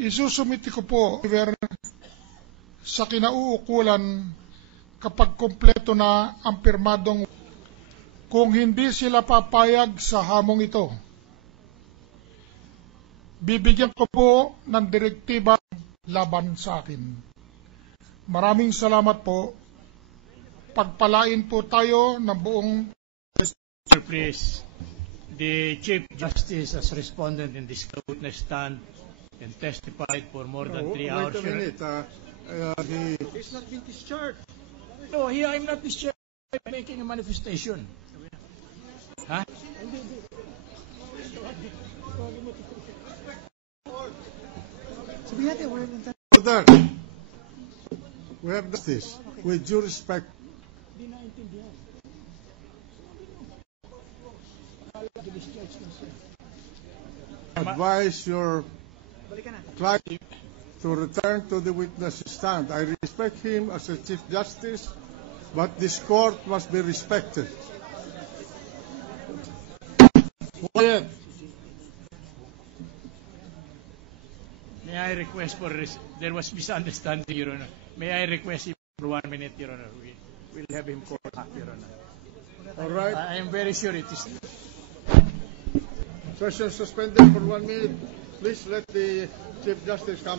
Isusumiti ko po sa kinauukulan kapag kompleto na ang pirmadong. Kung hindi sila papayag sa hamong ito, bibigyan ko po ng direktiba laban sa akin. Maraming salamat po. Pagpalain po tayo ng buong. Sir, please. The Chief Justice as respondent in this witness stand and testified for more than 3 hours. Wait a minute. He's not been discharged. No, here I'm not discharged. I'm making a manifestation. Huh? Order. We have this. With due respect. Advise your client to return to the witness stand. I respect him as a Chief Justice, but this court must be respected. Quiet. May I request for there was misunderstanding, Your Honor. May I request him for 1 minute, Your Honor? We'll have him call back, Your Honor. All right. I am very sure it is. Session suspended for 1 minute. Please let the Chief Justice come.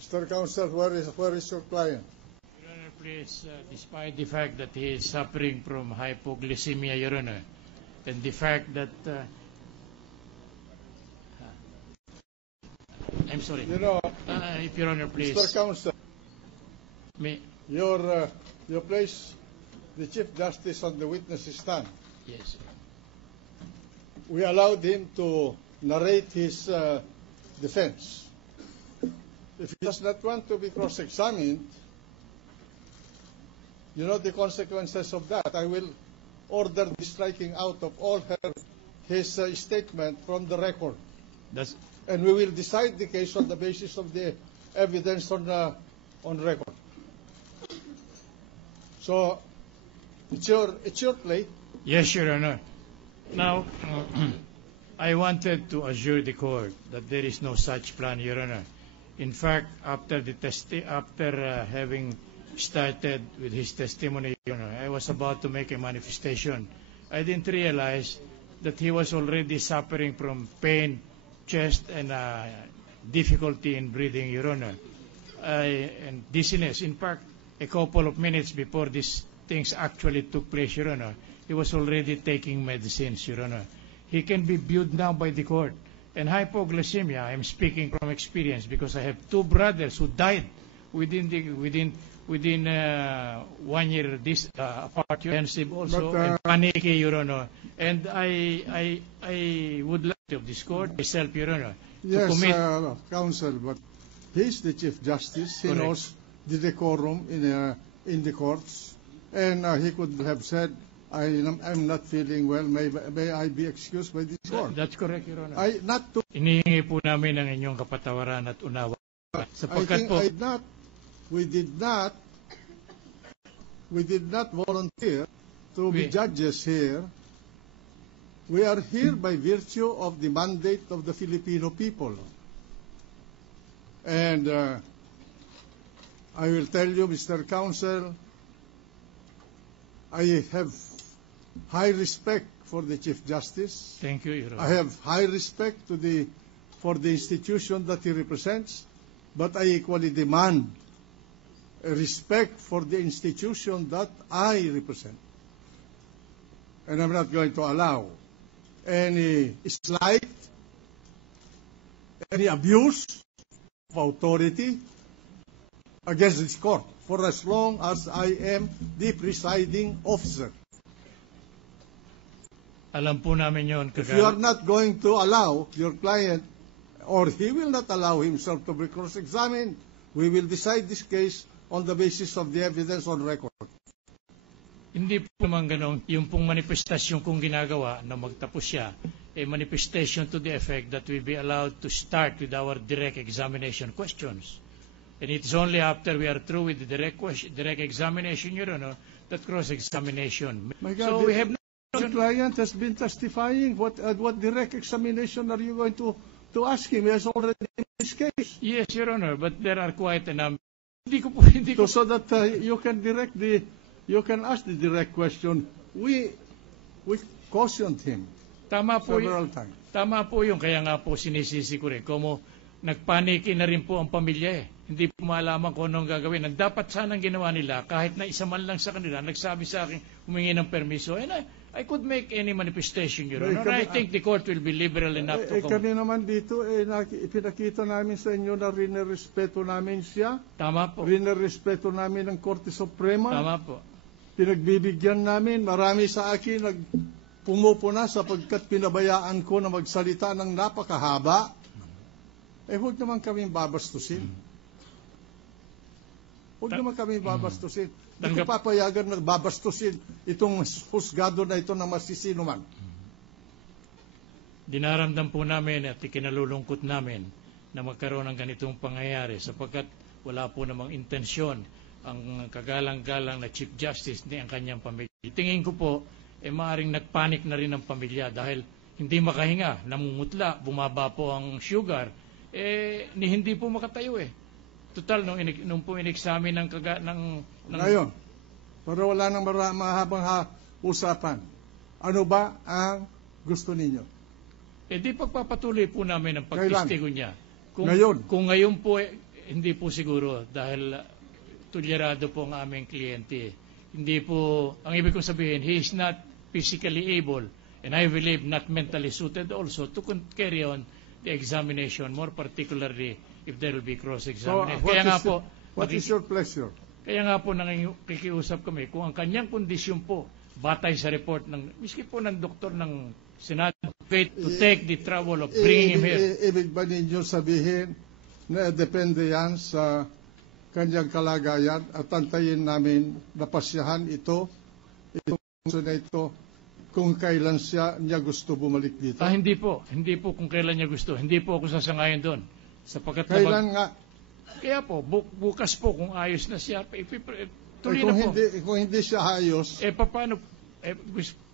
Mr. Counsel, where is your client? Your Honor, please, despite the fact that he is suffering from hypoglycemia, Your Honor, and the fact that I'm sorry. You know, if Your Honor, please. Mr. Counsel, you place the Chief Justice on the witness stand. Yes. We allowed him to narrate his defense. If he does not want to be cross-examined, you know the consequences of that. I will order the striking out of all his statement from the record. And we will decide the case on the basis of the evidence on record. So, it's your plate. Yes, Your Honor. Now, I wanted to assure the court that there is no such plan, Your Honor. In fact, after having started with his testimony, Your Honor, I was about to make a manifestation. I didn't realize that he was already suffering from pain, chest, and difficulty in breathing, Your Honor, and dizziness. In fact, a couple of minutes before these things actually took place, Your Honor, he was already taking medicines, Your Honor. He can be viewed now by the court. And hypoglycemia, I'm speaking from experience because I have 2 brothers who died within 1 year apart, intensive also, and panicky, Your Honor. And I would like to this court myself, Your Honor, yes, to commit. Counsel, but he's the Chief Justice. He Correct. knows the decorum in the courts, and he could have said, I'm not feeling well. May I be excused by this court? That's correct, Your Honor. Not to. Inihingi po namin ang inyong kapatawaran at unawa. Sapagkat po, we did not volunteer to be judges here. We are here by virtue of the mandate of the Filipino people. And I will tell you, Mr. Counsel, I have high respect for the Chief Justice. thank you, Your Honor. I have high respect for the institution that he represents, but I equally demand a respect for the institution that I represent. And I'm not going to allow any slight, any abuse of authority against this court for as long as I am the presiding officer. Alam po namin yun. If you are not going to allow your client, or he will not allow himself to be cross-examined, we will decide this case on the basis of the evidence on record. Hindi po naman ganon. Yung pong manifestasyon kong ginagawa na magtapos siya, a manifestation to the effect that we be allowed to start with our direct examination questions. And it's only after we are through with the direct examination, Your Honor, that cross-examination. My God, So we have the client has been testifying. What direct examination are you going to to ask him. He has already in his case. Yes, Your Honor, but there are quite a number. Hindi ko So that you can ask the direct question. We cautioned him tama po several times. Tama po yung kaya nga po sinisisi ko rin. Como nagpaniki na rin po ang pamilya eh. Hindi po malaman kung anong gagawin. Ang dapat sanang ginawa nila, kahit na isa man lang sa kanila, nagsabi sa akin, humingi ng permiso. And I could make any manifestation, Your Honor. I think the court will be liberal enough to come. Kami naman dito, ipinakita namin sa inyo na rinerespeto namin siya. Tama po. Rinerespeto namin ang Korte Suprema. Tama po. Pinagbibigyan namin. Marami sa akin pumupuna sapagkat pinabayaan ko na magsalita ng napakahaba. Huwag naman kami babastusin. Huwag naman kami babastusin. Hindi ko papayagan na babastusin itong husgado na ito na masisino man. Dinaramdam po namin at ikinalulungkot namin na magkaroon ng ganitong pangyayari sapagkat wala po namang intensyon ang kagalang-galang na Chief Justice ni ang kanyang pamilya. Tingin ko po, maaring nagpanik na rin ang pamilya dahil hindi makahinga, namumutla, bumaba po ang sugar, hindi po makatayo eh. Total, nung po in-examine ng Ngayon, para wala nang mahabang usapan, ano ba ang gusto ninyo? Di pagpapatuloy po namin ang pagtistigo niya. Kung ngayon po, hindi po siguro dahil tulyerado po ang aming kliyente. Hindi po, ang ibig kong sabihin, he is not physically able and I believe not mentally suited also to carry on the examination, more particularly if there will be cross-examination. What is your pleasure? Kaya nga po nakikiusap kami kung ang kanyang kondisyon po batay sa report miski po ng doktor ng Senado to take the trouble of bringing him here. Ibig ba ninyo sabihin na depende yan sa kanyang kalagayan at antayin namin na pasyahan itong na ito kung kailan niya gusto bumalik dito? Hindi po kung kailan niya gusto. Hindi po ako sasangayon doon. Sapagkat kailan nga? Kaya po, bukas po kung ayos na siya, tuloy na po. Kung hindi siya ayos, paano?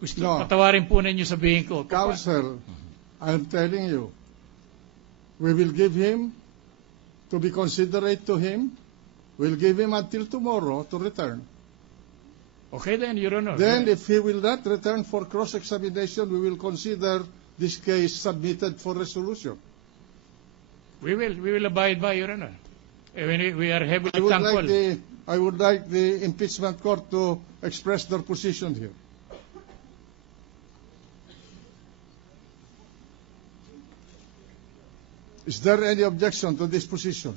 Gusto patawarin po ninyo sabihin ko. Counsel, I'm telling you, we will give him, to be considerate to him, we'll give him until tomorrow to return. Okay then, Your Honor. Then, if he will not return for cross-examination, we will consider this case submitted for resolution. We will abide by, Your Honor. We are heavily thankful. I would like the impeachment court to express their position here. Is there any objection to this position?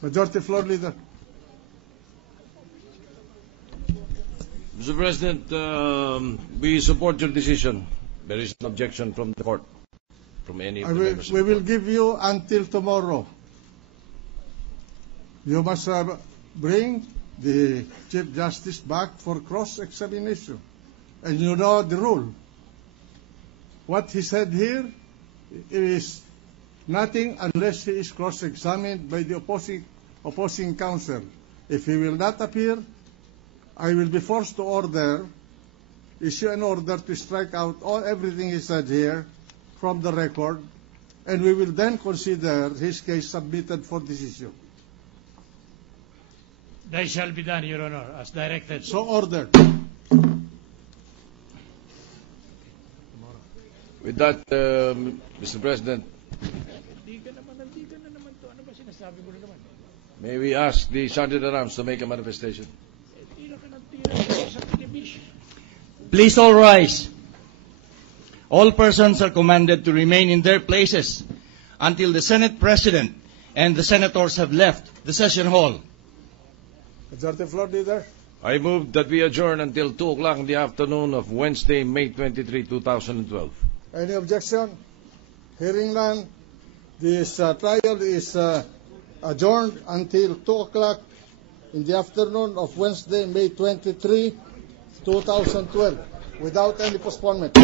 Majority Floor Leader. Mr. President, we support your decision. There is no objection from the court, from any of the members. We will give you until tomorrow. You must bring the Chief Justice back for cross-examination. And you know the rule. What he said here is nothing unless he is cross-examined by the opposing counsel. If he will not appear, I will be forced to issue an order to strike out everything he said here from the record, and we will then consider his case submitted for decision. That shall be done, Your Honor, as directed. So ordered. With that, Mr. President, may we ask the Sergeant at Arms to make a manifestation? Please all rise. All persons are commanded to remain in their places until the Senate President and the senators have left the session hall. Majority Floor Leader. I move that we adjourn until 2 o'clock in the afternoon of Wednesday, May 23, 2012. Any objection? Hearing none, this trial is adjourned until 2 o'clock in the afternoon of Wednesday, May 23, 2012, without any postponement.